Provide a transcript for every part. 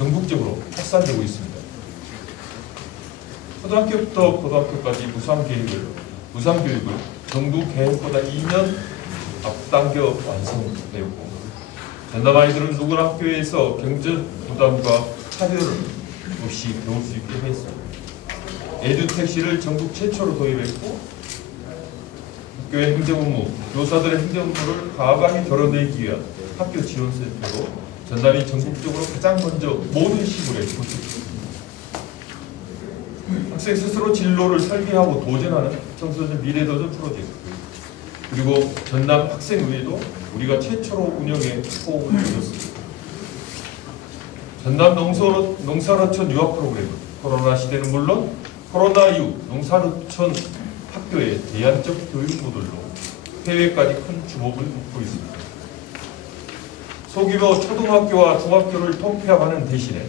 전국적으로 확산되고 있습니다. 초등학교부터 고등학교까지 무상교육을 정부 계획보다 2년 앞당겨 완성되었고, 전남 아이들은 누구나 학교에서 경제 부담과 차별을 없이 배울 수 있게 했습니다. 에듀택시를 전국 최초로 도입했고, 학교의 행정업무, 교사들의 행정업무를 가감히 덜어내기 위한 학교 지원센터로 전남이 전국적으로 가장 먼저 모든 시골에 구축했습니다. 학생 스스로 진로를 설계하고 도전하는 청소년 미래도전 프로젝트, 그리고 전남 학생의회도 우리가 최초로 운영에 호응을 드렸습니다. 전남 농사노천 유학 프로그램, 코로나 시대는 물론 코로나 이후 농사노천 학교의 대안적 교육 모델로 해외까지 큰 주목을 받고 있습니다. 소규모 초등학교와 중학교를 통폐합하는 대신에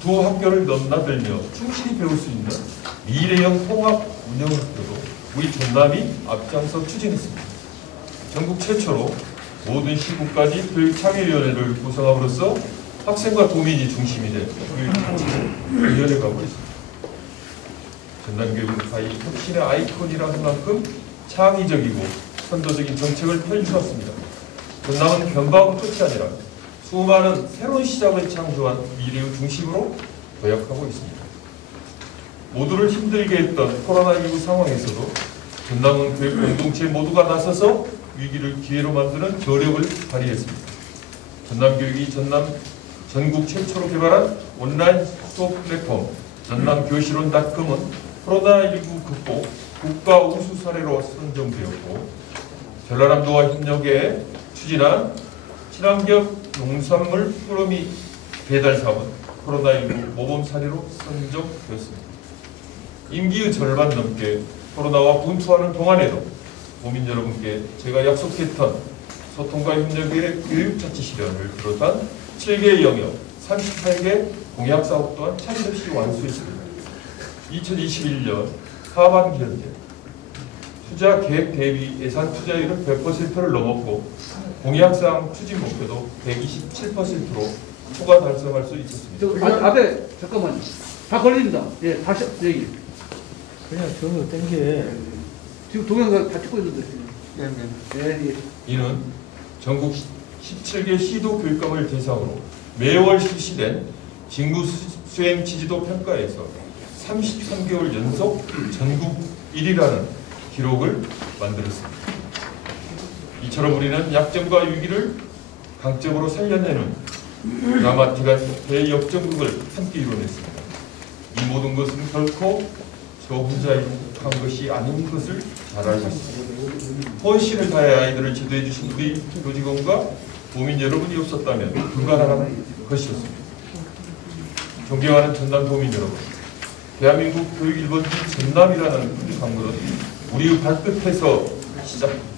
두 학교를 넘나들며 충실히 배울 수 있는 미래형 통합 운영학교도 우리 전남이 앞장서 추진했습니다. 전국 최초로 모든 시군까지 교육창의위원회를 구성함으로써 학생과 도민이 중심이 된 교육가치를 이어내가고 있습니다. 전남교육은 가히 혁신의 아이콘이라는 만큼 창의적이고 선도적인 정책을 펼쳐왔습니다. 전남은 변방은 끝이 아니라 수많은 새로운 시작을 창조한 미래의 중심으로 도약하고 있습니다. 모두를 힘들게 했던 코로나19 상황에서도 전남은 교육 공동체 모두가 나서서 위기를 기회로 만드는 저력을 발휘했습니다. 전남교육이 전국 최초로 개발한 온라인 수업 플랫폼 전남교실원.com은 코로나19 극복 국가 우수 사례로 선정되었고, 전라남도와 협력해 추진한 친환경 농산물 뿌러미 배달 사업은 코로나19 모범 사례로 선정되었습니다. 임기의 절반 넘게 코로나와 분투하는 동안에도 도민 여러분께 제가 약속했던 소통과 협력의 교육자치 실현을 비롯한 7개 영역 38개 공약사업 또한 차질없이 완수했습니다. 2021년 하반기 현재 투자 계획 대비 예산 투자율은 100%를 넘었고, 공약사항 추진 목표도 127%로 초과 달성할 수 있었습니다. 앞에 잠깐만요. 다 걸립니다. 예, 다시 얘기. 그냥 저거 땡겨. 지금 동영상 다 찍고 있는데. 네. 이는 전국 17개 시도 교육감을 대상으로 매월 실시된 직무 수행 지지도 평가에서 33개월 연속 전국 1위라는 기록을 만들었습니다. 이처럼 우리는 약점과 위기를 강점으로 살려내는 드라마틱한 대역전극을 함께 이뤄냈습니다. 이 모든 것은 결코 저 혼자 한 것이 아닌 것을 잘 알고 있습니다. 헌신을 다해 아이들을 지도해 주신 우리 교직원과 도민 여러분이 없었다면 불가능한 것이었습니다. 존경하는 전남 도민 여러분, 대한민국 교육 1번지 전남이라는 강물은 우리의 발끝에서 시작됩니다.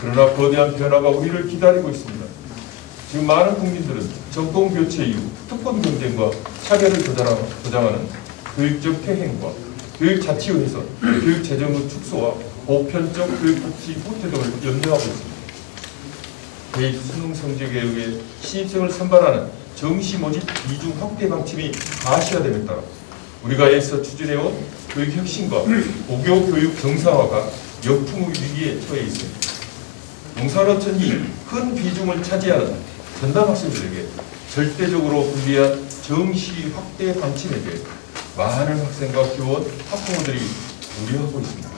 그러나 거대한 변화가 우리를 기다리고 있습니다. 지금 많은 국민들은 정권 교체 이후 특권 경쟁과 차별을 조장하는 교육적 퇴행과 교육 자치 훼손, 교육 재정의 축소와 보편적 교육 복지 후퇴 등을 염려하고 있습니다. 대입 수능 성적에 의해 신입생을 선발하는 정시 모집 이중 확대 방침이 가시화됨에 따라 우리가 애써 추진해온 교육 혁신과 고교 교육 정상화가 역풍의 위기에 처해 있습니다. 농산어촌이 큰 비중을 차지하는 전남 학생들에게 절대적으로 불리한 정시 확대 방침에게 많은 학생과 교원, 학부모들이 우려하고 있습니다.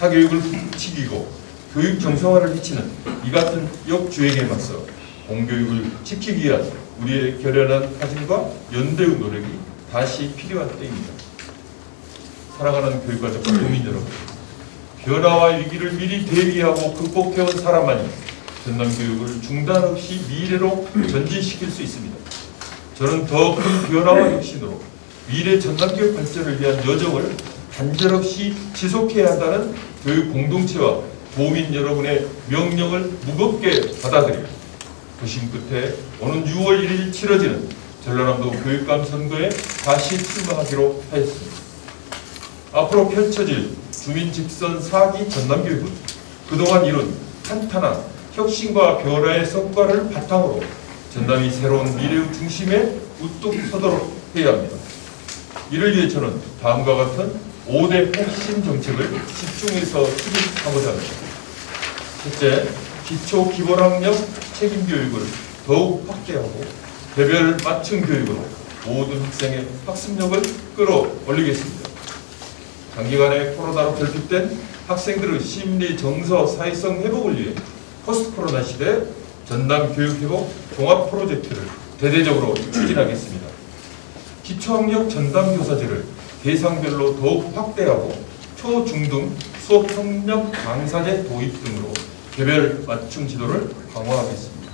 사교육을 부추기고 교육 정상화를 해치는 이 같은 역주행에 맞서 공교육을 지키기 위한 우리의 결연한 다짐과 연대의 노력이 다시 필요한 때입니다. 사랑하는 교육가족과 도민 여러분, 변화와 위기를 미리 대비하고 극복해온 사람만이 전남교육을 중단 없이 미래로 전진시킬 수 있습니다. 저는 더 큰 변화와 혁신으로 미래 전남교육 발전을 위한 여정을 단절없이 지속해야 한다는 교육 공동체와 도민 여러분의 명령을 무겁게 받아들여 도심 끝에 오는 6월 1일 치러지는 전라남도 교육감 선거에 다시 출마하기로 하였습니다. 앞으로 펼쳐질 주민 직선 4기 전남교육은 그동안 이룬 탄탄한 혁신과 변화의 성과를 바탕으로 전남이 새로운 미래의 중심에 우뚝 서도록 해야 합니다. 이를 위해 저는 다음과 같은 5대 핵심 정책을 집중해서 수립하고자 합니다. 첫째, 기초 기본학력 책임 교육을 더욱 확대하고 개별 맞춤 교육으로 모든 학생의 학습력을 끌어올리겠습니다. 장기간의 코로나로 결핍된 학생들의 심리, 정서, 사회성 회복을 위해 포스트 코로나 시대 전남 교육회복 종합 프로젝트를 대대적으로 추진하겠습니다. 기초학력 전담 교사제를 대상별로 더욱 확대하고 초, 중등 수업 협력 강사제 도입 등으로 개별 맞춤 지도를 강화하겠습니다.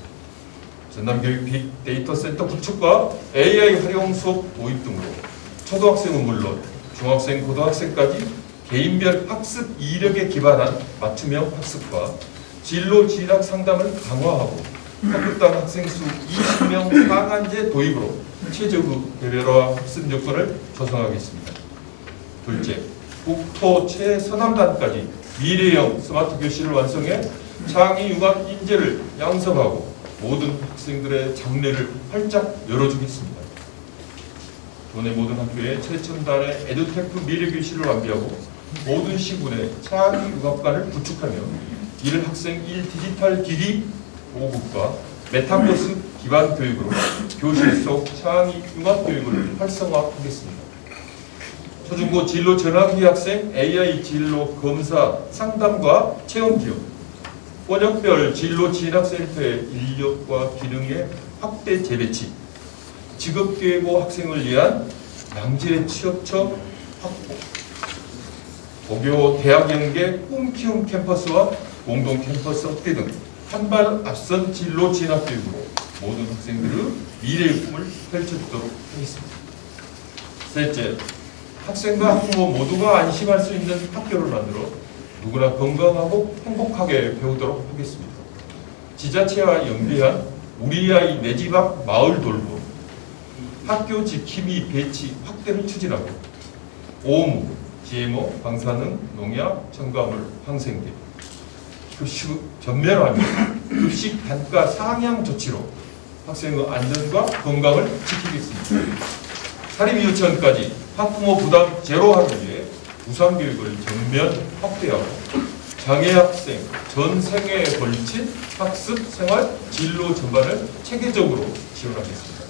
전남교육 빅데이터 센터 구축과 AI 활용 수업 도입 등으로 초등학생은 물론 중학생, 고등학생까지 개인별 학습 이력에 기반한 맞춤형 학습과 진로 진학 상담을 강화하고 학급당 학생 수 20명 상한제 도입으로 최저급 개별화 학습 요건을 조성하겠습니다. 둘째, 국토 최서남단까지 미래형 스마트 교실을 완성해 창의 융합 인재를 양성하고 모든 학생들의 장래를 활짝 열어주겠습니다. 도내 모든 학교에 최첨단의 에듀테크 미래교실을 완비하고 모든 시군에 창의 융합관을 구축하며 1학생 1디지털 기기 보급과 메타버스 기반 교육으로 교실 속 창의 융합 교육을 활성화하겠습니다. 초중고 진로 전환기 학생 AI 진로 검사 상담과 체험 기업, 권역별 진로 진학센터의 인력과 기능의 확대 재배치, 직업계고 학생을 위한 양질의 취업처 확보, 고교 대학 연계 꿈키움 캠퍼스와 공동 캠퍼스 확대 등 한 발 앞선 진로 진학 교육으로 모든 학생들의 미래의 꿈을 펼쳐주도록 하겠습니다. 셋째, 학생과 학부모 모두가 안심할 수 있는 학교를 만들어 누구나 건강하고 행복하게 배우도록 하겠습니다. 지자체와 연계한 우리 아이 내 집 앞 마을 돌보, 학교 지킴이 배치 확대를 추진하고 오무, GMO, 방사능, 농약, 첨가물, 항생제, 급식 전면화며 급식 단가 상향 조치로 학생의 안전과 건강을 지키겠습니다. 사립유치원까지 학부모 부담 제로화를 위해 우상교육을 전면 확대하고 장애 학생 전 생애에 걸친 학습 생활 진로 전반을 체계적으로 지원하겠습니다.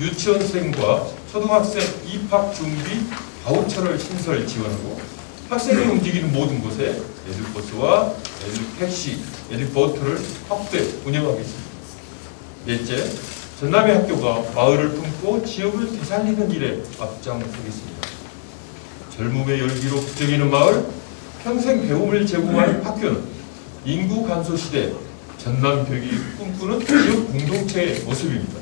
유치원생과 초등학생 입학 준비 바우처를 신설 지원하고 학생이 움직이는 모든 곳에 에듀버스와 에듀택시, 에듀보트를 확대 운영하겠습니다. 넷째, 전남의 학교가 마을을 품고 지역을 되살리는 일에 앞장서겠습니다. 젊음의 열기로 북적이는 마을, 평생 배움을 제공하는 학교는 인구 감소 시대 전남 교육이 꿈꾸는 지역 공동체의 모습입니다.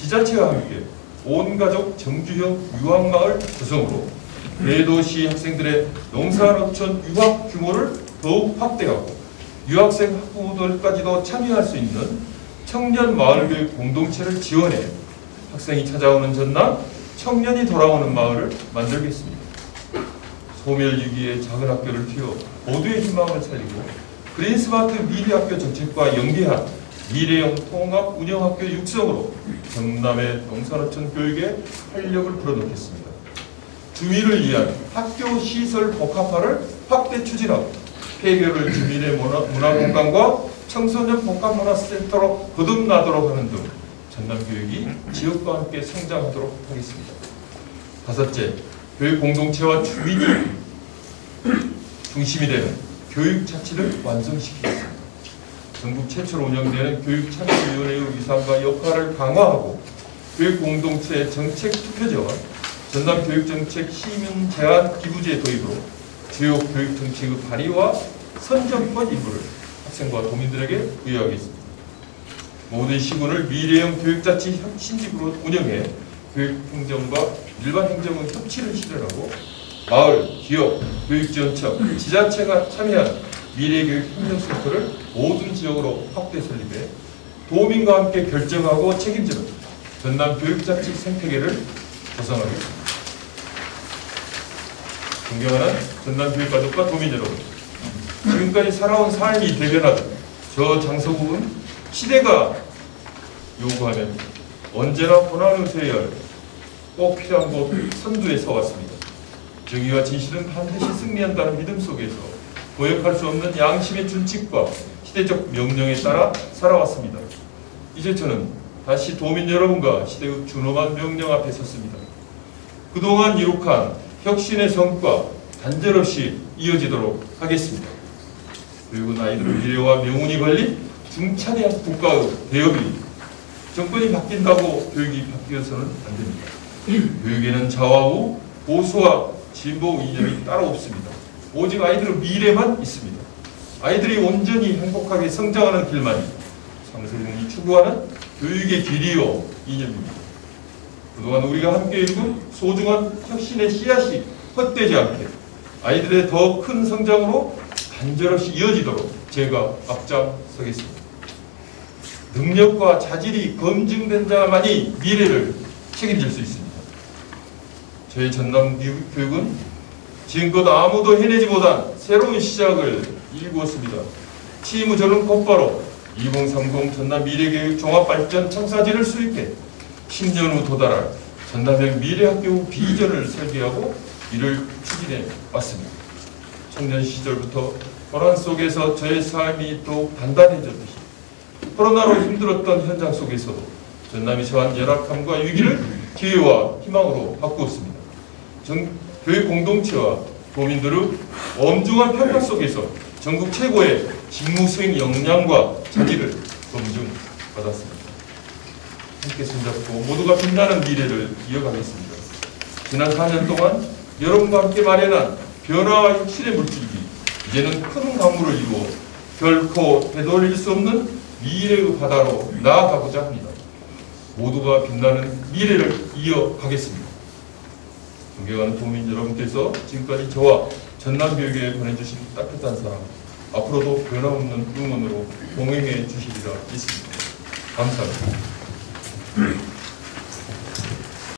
지자체와 함께 온 가족 정주형 유학마을 구성으로 대도시 학생들의 농사농촌 유학 규모를 더욱 확대하고 유학생 학부모들까지도 참여할 수 있는 청년 마을교육 공동체를 지원해 학생이 찾아오는 전남, 청년이 돌아오는 마을을 만들겠습니다. 소멸위기의 작은 학교를 키워 모두의 희망을 살리고 그린스마트 미래학교 정책과 연계한 미래형 통합 운영학교 육성으로 경남의 농사농촌 교육에 활력을 불어넣겠습니다. 주민을 위한 학교 시설 복합화를 확대 추진하고 폐교를 주민의 문화공간과 청소년 복합문화센터로 거듭나도록 하는 등 전남교육이 지역과 함께 성장하도록 하겠습니다. 다섯째, 교육 공동체와 주민이 중심이 되는 교육 자치를 완성시키겠습니다. 전국 최초로 운영되는 교육참여위원회의 위상과 역할을 강화하고 교육 공동체 정책 투표제와 전남 교육정책 시민 제한 기부제 도입으로 주요 교육 정책의 발의와 선정권 임무를 학생과 도민들에게 부여하겠습니다. 모든 시군을 미래형 교육자치 신집으로 운영해 교육행정과 일반 행정의 협치를 실현하고 마을, 기업, 교육지원청, 지자체가 참여한 미래교육 행정센터를 모든 지역으로 확대 설립해 도민과 함께 결정하고 책임지는 전남 교육자치 생태계를 조성하겠습니다. 존경하는 전남 교육가족과 도민 여러분, 지금까지 살아온 삶이 대변하듯 저 장서국은 시대가 요구하면 언제나 고난의 세열 꼭 필요한 곳 선두에 서왔습니다. 정의와 진실은 반드시 승리한다는 믿음 속에서 고역할 수 없는 양심의 준칙과 시대적 명령에 따라 살아왔습니다. 이제 저는 다시 도민 여러분과 시대의 준엄한 명령 앞에 섰습니다. 그동안 이룩한 혁신의 성과 단절없이 이어지도록 하겠습니다. 그리고 아이들의 미래와 명운이 걸린 중차대한 국가의 대업이 정권이 바뀐다고 교육이 바뀌어서는 안 됩니다. 교육에는 좌우, 보수와 진보 이념이 따로 없습니다. 오직 아이들의 미래만 있습니다. 아이들이 온전히 행복하게 성장하는 길만이 상세군이 추구하는 교육의 길이요 이념입니다. 그동안 우리가 함께 읽은 소중한 혁신의 씨앗이 헛되지 않게 아이들의 더 큰 성장으로 간절없이 이어지도록 제가 앞장서겠습니다. 능력과 자질이 검증된 자만이 미래를 책임질 수 있습니다. 저희 전남 교육은 지금껏 아무도 해내지 못한 새로운 시작을 일구었습니다. 취임 저는 곧바로 2030 전남 미래교육 종합발전 청사진을 수립해 10년 후 도달할 전남형 미래학교 비전을 설계하고 이를 추진해 왔습니다. 청년 시절부터 고난 속에서 저의 삶이 더욱 단단해졌듯이 코로나로 힘들었던 현장 속에서도 전남이 처한 열악함과 위기를 기회와 희망으로 바꾸었습니다. 교육 공동체와 도민들의 엄중한 평가 속에서 전국 최고의 직무 수행 역량과 자질을 검증받았습니다. 함께 손잡고 모두가 빛나는 미래를 이어가겠습니다. 지난 4년 동안 여러분과 함께 마련한 변화와 혁신의 물줄기, 이제는 큰 강물을 이루어 결코 되돌릴 수 없는 미래의 바다로 나아가고자 합니다. 모두가 빛나는 미래를 이어가겠습니다. 존경하는 도민 여러분께서 지금까지 저와 전남교육에 보내주신 따뜻한 사랑, 앞으로도 변함없는 응원으로 동행해 주시리라 믿습니다. 감사합니다.